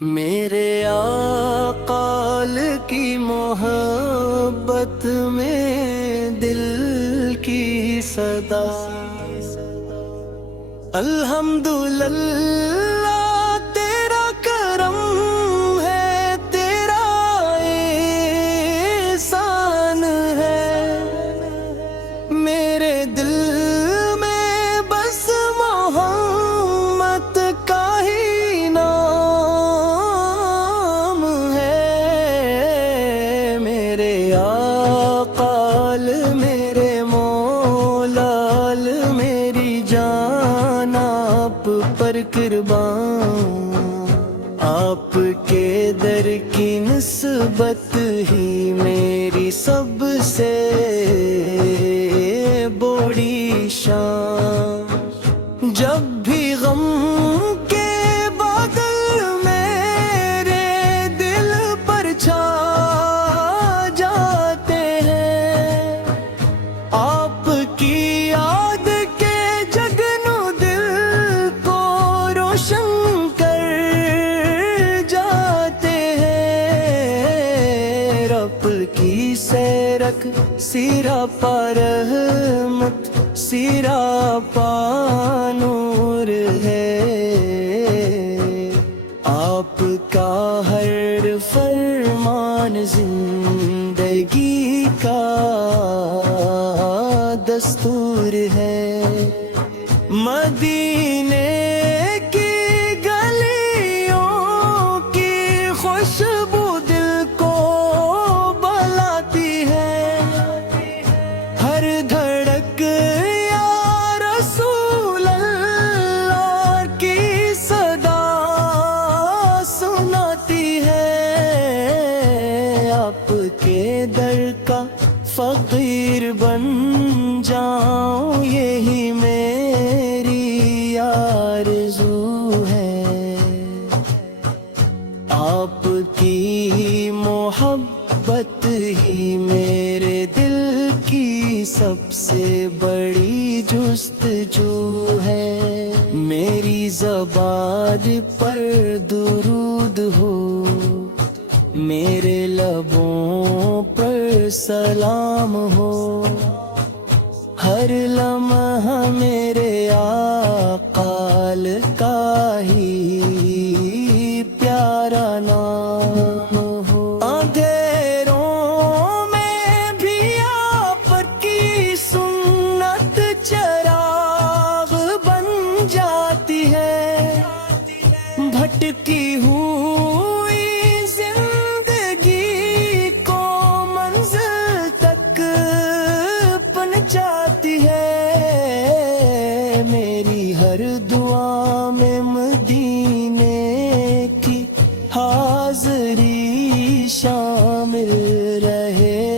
میرے آقال کی محبت میں دل کی صدا، الحمدللہ تیرا کرم ہے، تیرا احسان ہے، میرے دل میں بس محمد کا ہی نام ہے۔ میرے آقال میرے مولال میری جان آپ پر قربان، آپ کے در کی نسبت ہی میری سب سے بڑی شان۔ جب بھی غم کے بادل میرے دل پر چھا جاتے ہیں، آپ کی یاد کے جگنو دل کو روشن کر جاتے ہیں۔ رب کی سیرک سیرا پا رحمت سیرا پا نور ہے، آپ کا ہر فرمان زندگی کا دستور ہے۔ مدینے کی گلیوں کی خوشبو دل کو بلاتی ہے، ہر دھڑک یا رسول اللہ کی صدا سناتی ہے۔ آپ کے در کا فقیر بن جاؤں یہی میری آرزو ہے، آپ کی محبت ہی میرے دل کی سب سے بڑی جستجو ہے۔ میری زبان پر درود ہو، میرے لبوں پر سلام ہو، ہر لمحہ میرے آقال کا ہی پیارا نام ہو۔ اندھیروں میں بھی آپ کی سنت چراغ بن جاتی ہے، بھٹکی ہوئی زندگی کو منزل تک پہنچاتی ہے۔ میری ہر دعا میں مدینے کی حاضری شامل رہے،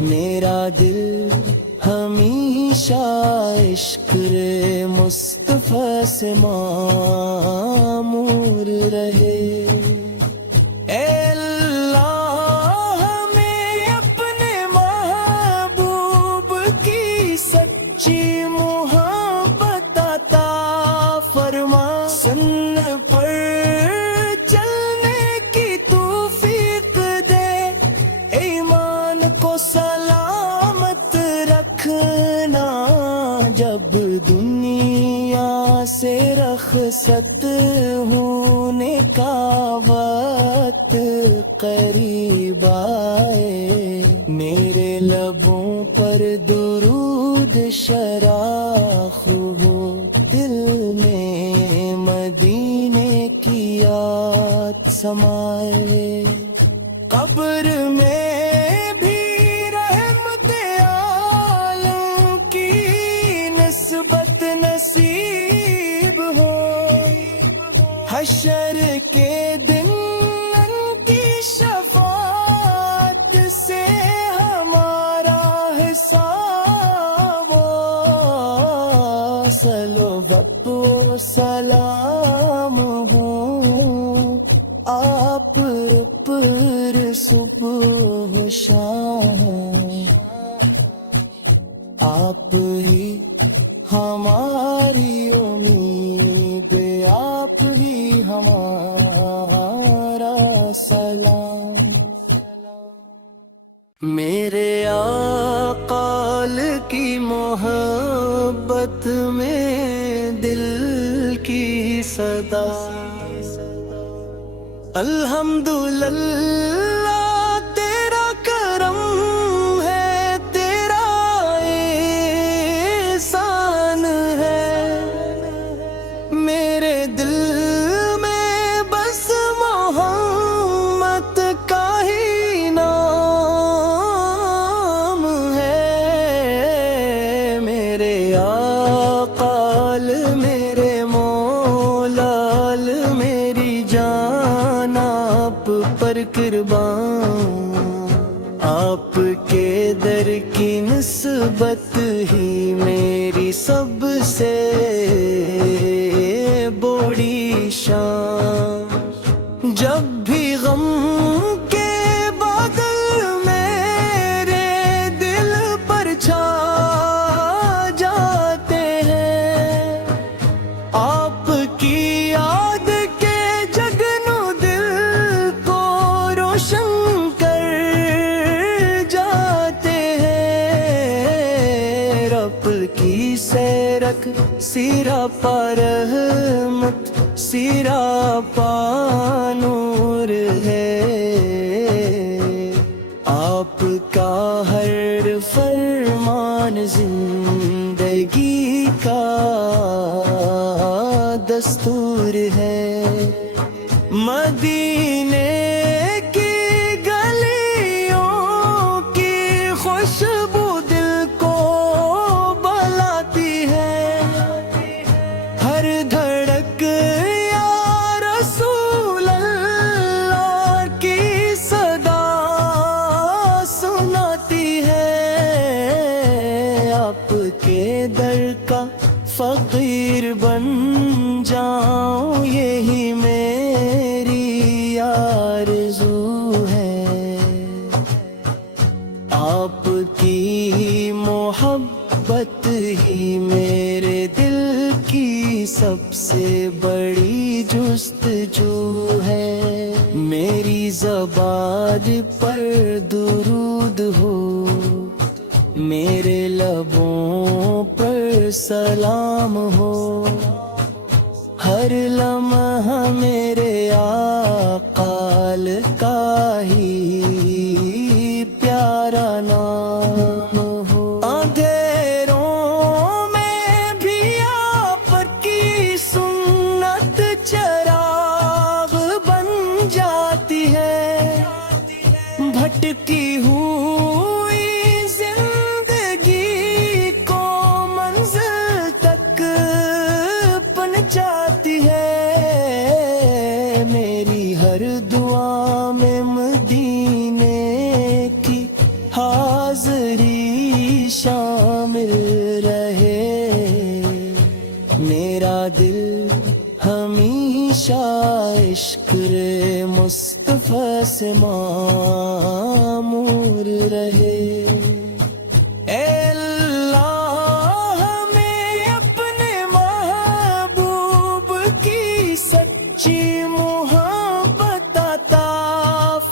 میرا دل ہمیشہ عشق مصطفیٰ سے معمور رہے۔ اے اللہ ہمیں اپنے محبوب کی سچی محبت عطا فرما، سن پر چلنے کی توفیق دے، ایمان کو سلامت رکھنا، جب دنیا سے رخصت ہونے کا وقت قریب آئے، میرے لبوں پر درود شراخ ہو، دل میں مدینے کی یاد سمائے، قبر میں بھی رحمت عالم کی نسبت نصیب ہو، حشر کے دن ان کی شفاعت سے ہمارا حساب ہو، صلوات و سلام ہو آپ پر صبح و شام، آپ ہی ہماری امید، آپ ہی ہمارا سلام میرے آقال کی محبت میں دل کی صدا الحمدللہ تیرا کرم ہے تیرا احسان ہے میرے دل میں بس محمد کا ہی نام ہے میرے آقال میرے مولال میری جان آپ پر قربان آپ کے در کی نسبت ہی میری سب سے بڑی شان جب بھی غم کے بادل میرے دل پر چھا جاتے ہیں آپ کی یاد کے جگنو دل کو روشن کر جاتے ہیں رب کی سیرک سیرا پا رحمت سیرا پا نور ہے آپ کا ہر فرمان زندگی کا دستور ہے مدینے کی گلیوں کی خوشبو دل کو بلاتی ہے ہر دھڑک یا رسول اللہ کی صدا سناتی ہے آپ کے در کا فقیر بن جاؤں یہی میری آرزو ہے آپ کی محبت ہی میرے دل کی سب سے بڑی جستجو ہے میری زبان پر درود ہو میرے لبوں پر سلام ہو ہر لمحہ میرے آقال کا ہی پیارا نام ہو اندھیروں میں بھی آپ کی سنت چراغ بن جاتی ہے بھٹکی ہوئی زندگی کو منزل تک پہنچاتی ہے میری ہر دعا میں مدینے کی حاضری شامل رہے میرا دل ہمیشہ عشق مصطفیٰ سے معمور رہے اے اللہ ہمیں اپنے محبوب کی سچی محبت عطا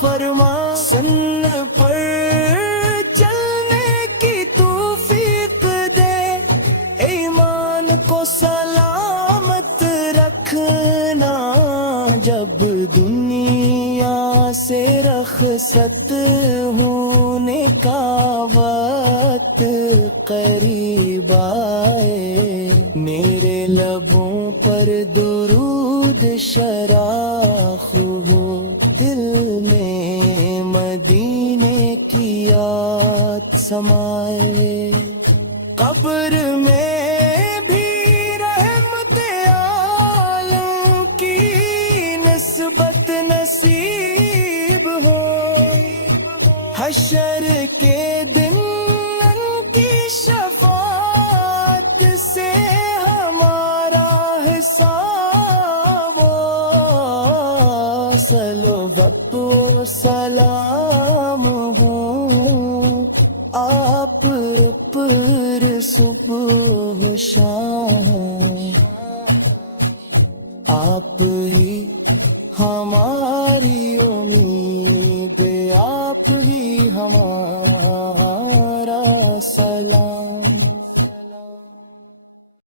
فرما سن پر چلنے کی توفیق دے ایمان کو سلامت رکھنا جب دنیا سے رخصت ہونے کا وقت قریب آئے میرے لبوں پر درود شراخ ہو دل میں مدینے کی یاد سمائے قبر میں بھی رحمت عالم کی نسبت نصیب ہو حشر کے دن ان کی شفاعت سے ہمارا حساب سلو وقت و سلام ہو آپ پر صبح و شام آپ ہی ہماری امید آپ ہی ہمارا سلام.